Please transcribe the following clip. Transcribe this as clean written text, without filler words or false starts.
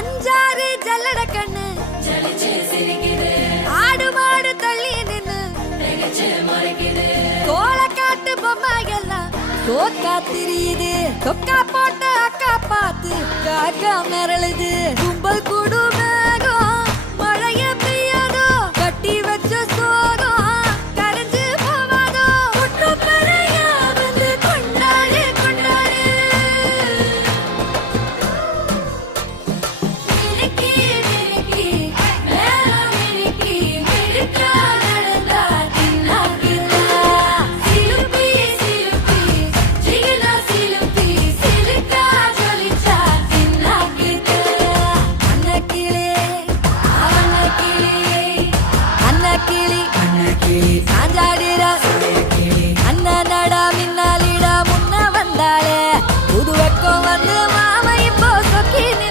அஞ்சாறு ஜல்லட கண்ணு ஆடு மாடு தள்ளி நின்னு கோலக்காட்டு பொம்மை எல்லாம் தோக்கா திரியுது தொக்கா போட்ட அக்கா பார்த்து காக்கா மிரளுது கும்பல் கூடு